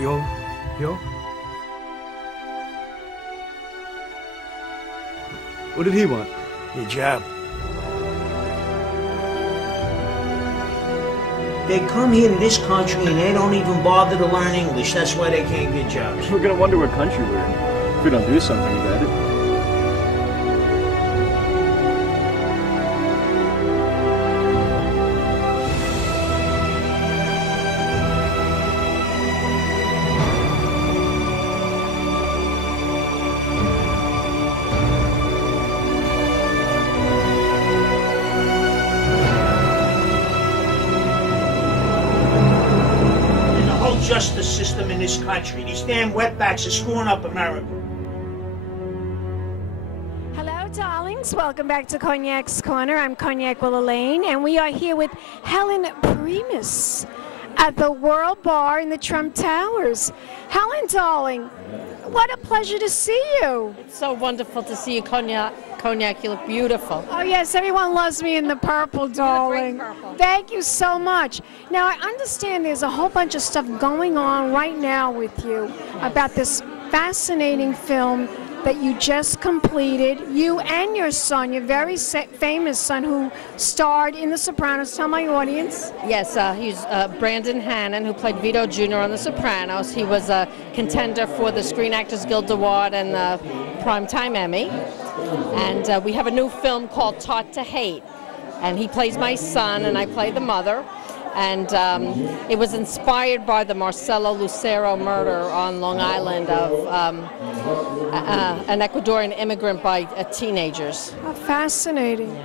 Yo? What did he want? Your job. They come here to this country and they don't even bother to learn English. That's why they can't get jobs. We're gonna wonder what country we're in if we don't do something about it. Justice system in this country. These damn wetbacks are screwing up America. Hello, darlings. Welcome back to Cognac's Corner. I'm Cognac Wellerlane, and we are here with Helen Proimos at the World Bar in the Trump Towers. Helen, darling, what a pleasure to see you. It's so wonderful to see you, Cognac. Cognac, you look beautiful. Oh, yes, everyone loves me in the purple, darling. You look great in purple. Thank you so much. Now, I understand there's a whole bunch of stuff going on right now with you about this fascinating film that you just completed. You and your son, your very famous son, who starred in The Sopranos. Tell my audience. Yes, he's Brandon Hannon, who played Vito Jr. on The Sopranos. He was a contender for the Screen Actors Guild Award and the Primetime Emmy. And we have a new film called Taught to Hate. And he plays my son, and I play the mother. And it was inspired by the Marcelo Lucero murder on Long Island of an Ecuadorian immigrant by teenagers. Oh, fascinating.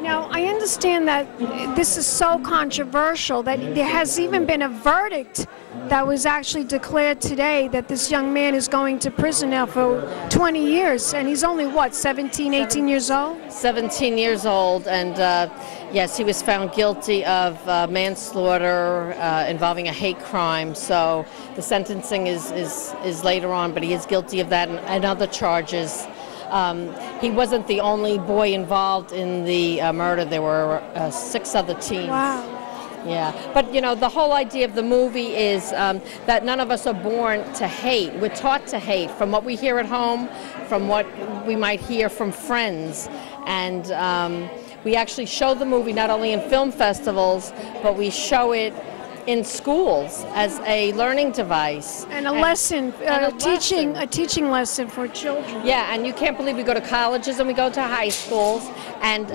Now, I understand that this is so controversial that there has even been a verdict that was actually declared today that this young man is going to prison now for 20 years. And he's only, what, 17, 18 years old? 17 years old, and yes, he was found guilty of manslaughter involving a hate crime. So the sentencing is later on, but he is guilty of that and other charges. He wasn't the only boy involved in the murder. There were 6 other teens. Wow. Yeah, but you know, the whole idea of the movie is that none of us are born to hate. We're taught to hate from what we hear at home, from what we might hear from friends. And we actually show the movie not only in film festivals, but we show it in schools as a learning device. And a lesson, a teaching lesson for children. Yeah, and you can't believe we go to colleges and we go to high schools, and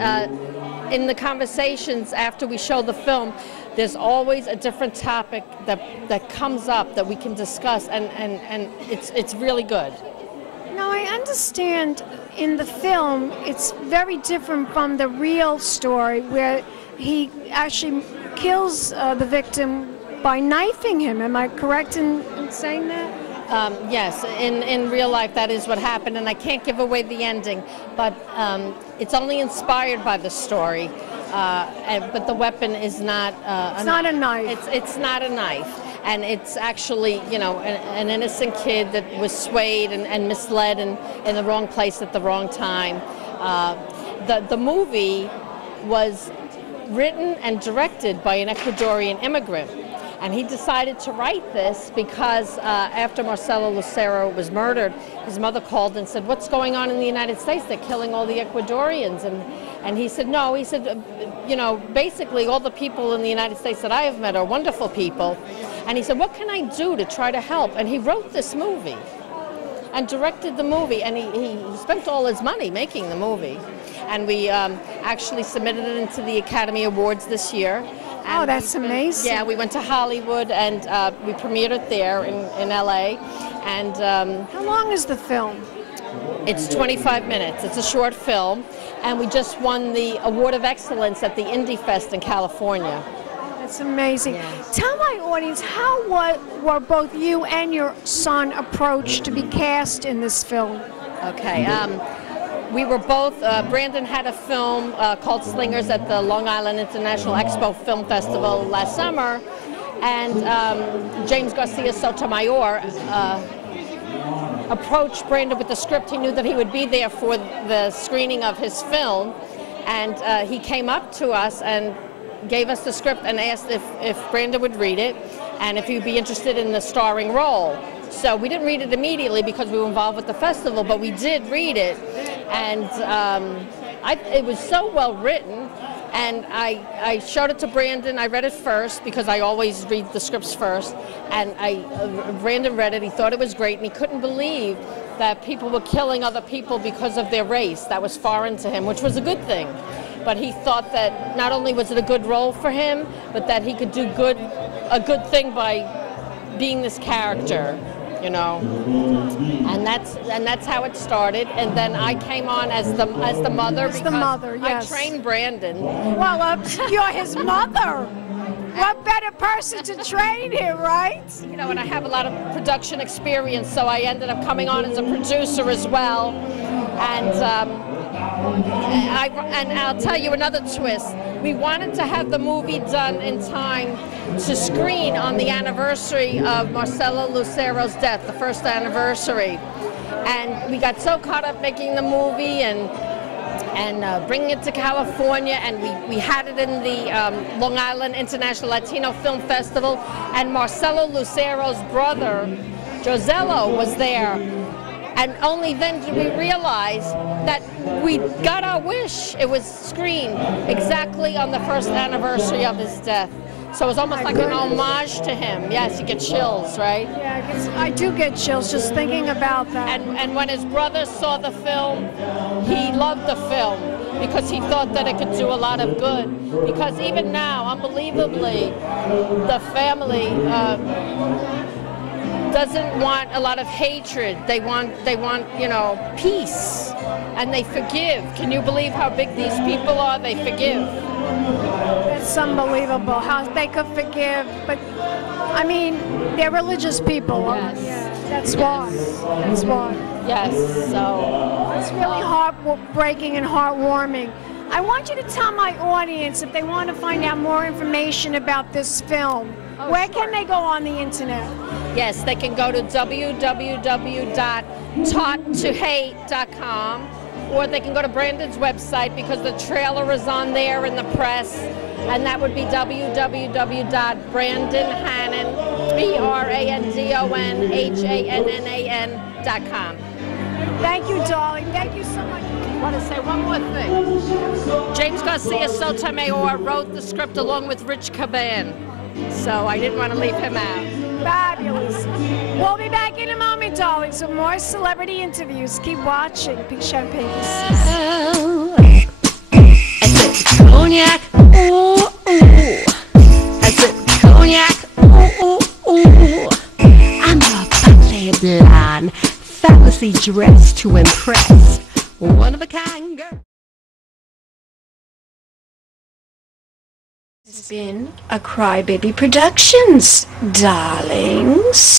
in the conversations after we show the film, there's always a different topic that comes up that we can discuss, and it's really good. Now, I understand in the film it's very different from the real story, where he actually kills the victim by knifing him. Am I correct in saying that? Yes, in real life that is what happened, and I can't give away the ending, but it's only inspired by the story. But the weapon is not it's not a knife. It's not a knife, and it's actually, you know, an innocent kid that was swayed and misled and in the wrong place at the wrong time. The movie was written and directed by an Ecuadorian immigrant. And he decided to write this because after Marcelo Lucero was murdered, his mother called and said, "What's going on in the United States? They're killing all the Ecuadorians." And he said, "No," he said, "You know, basically all the people in the United States that I have met are wonderful people." And he said, "What can I do to try to help?" And he wrote this movie and directed the movie, and he spent all his money making the movie. And we actually submitted it into the Academy Awards this year. Oh, that's amazing. Yeah, we went to Hollywood and we premiered it there in LA. And how long is the film? It's 25 minutes. It's a short film, and we just won the Award of Excellence at the Indie Fest in California. That's amazing. Yes. Tell my audience, how were both you and your son approached to be cast in this film? Okay. We were both, Brandon had a film called Slingers at the Long Island International Expo Film Festival last summer, and James Garcia Sotomayor approached Brandon with the script. He knew that he would be there for the screening of his film, and he came up to us, and gave us the script and asked if Brandon would read it and if he'd be interested in the starring role. So we didn't read it immediately because we were involved with the festival, but we did read it, and it was so well written. And I showed it to Brandon. I read it first because I always read the scripts first. And Brandon read it. He thought it was great, and he couldn't believe that people were killing other people because of their race. That was foreign to him, which was a good thing. But he thought that not only was it a good role for him, but that he could do a good thing by being this character, you know. And that's how it started. And then I came on as the mother because the mother, yes. I trained Brandon. Well, you're his mother. What better person to train him, right? You know, and I have a lot of production experience, so I ended up coming on as a producer as well. And I'll tell you another twist. We wanted to have the movie done in time to screen on the anniversary of Marcelo Lucero's death, the first anniversary. And we got so caught up making the movie and bringing it to California, and we had it in the Long Island International Latino Film Festival, and Marcelo Lucero's brother, Josello, was there. And only then did we realize that we got our wish. It was screened exactly on the first anniversary of his death. So it was almost like an homage to him. Yes, you get chills, right? Yeah, I do get chills just thinking about that. And when his brother saw the film, he loved the film because he thought that it could do a lot of good. Because even now, unbelievably, the family doesn't want a lot of hatred. They want, you know, peace, and they forgive. Can you believe how big these people are? They forgive. It's unbelievable how they could forgive, but I mean, they're religious people. Yes. Yeah, that's why. That's why. Yes. So it's really heartbreaking and heartwarming. I want you to tell my audience if they want to find out more information about this film. Where can they go on the internet? Yes, they can go to www.taughttohate.com, or they can go to Brandon's website because the trailer is on there in the press, and that would be www.brandonhannan, BRANDONHANNAN.com. Thank you, darling. Thank you so much. I want to say one more thing. James Garcia Sotomayor wrote the script along with Rich Caban, so I didn't want to leave him out. Fabulous. We'll be back in a moment, darling. Some more celebrity interviews. Keep watching Pink Champagne. I said cognac, ooh, ooh. I said cognac, ooh, ooh, ooh. I'm a bubbly blonde, fabulously dressed to impress. One of a kind girl. This has been a Crybaby Productions, darlings.